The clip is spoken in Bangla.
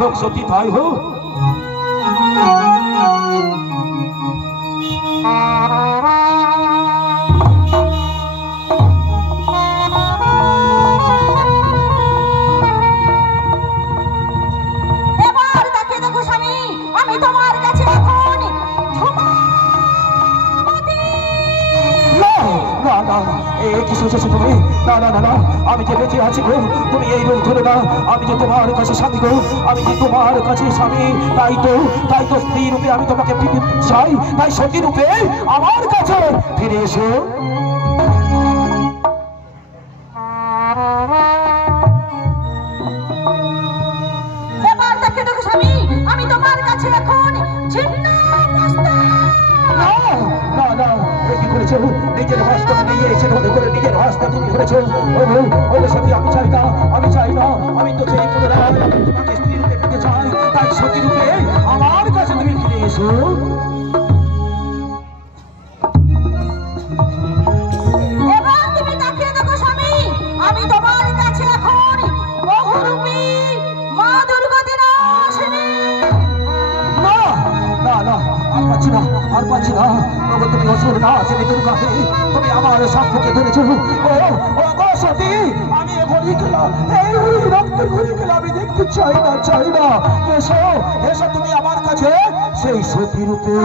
হোক সতী তাই হোক। আমি যে বেঁচে আছি গো, তুমি এই রূপ ধরে না, আমি যে তোমার কাছে স্বামী গো, আমি যে তোমার কাছে স্বামী, তাই তো স্ত্রী রূপে আমি তোমাকে চাই, তাই সতী রূপে আমার কাছে ফিরে এসো। এবার দেখে দেখো স্বামী, আমি তোমার কাছে এখন ছিন্ন করেছো, নিজের হস্তকে নিয়ে এসে মনে করে নিজের হস্ত তুমি করেছো। সত্যি আমি চাই না, আমি তো সেই পুনরায় তোমাকে স্ত্রী রূপে পেতে চাই, তাই সতী রূপে আমার কাছে তুমি ফিরে এসো। এবার তুমি তাকিয়ে দেখো স্বামী, আমি তোমার কাছে এখন বহুরূপী মা দুর্গতি নাশিনী। না না না, আর পাচ্ছি না, আর পাচ্ছি না। তুমি অসুর না, তুমি দুর্গাকে তুমি আমার সম্পর্কে ধরেছো। ও গো সতী, আমি এখনই গেলাম, এই রক্তের ঘুরে গেলে আমি দেখতে চাই না। এসো এসো তুমি আমার কাছে সেই সতী রূপে।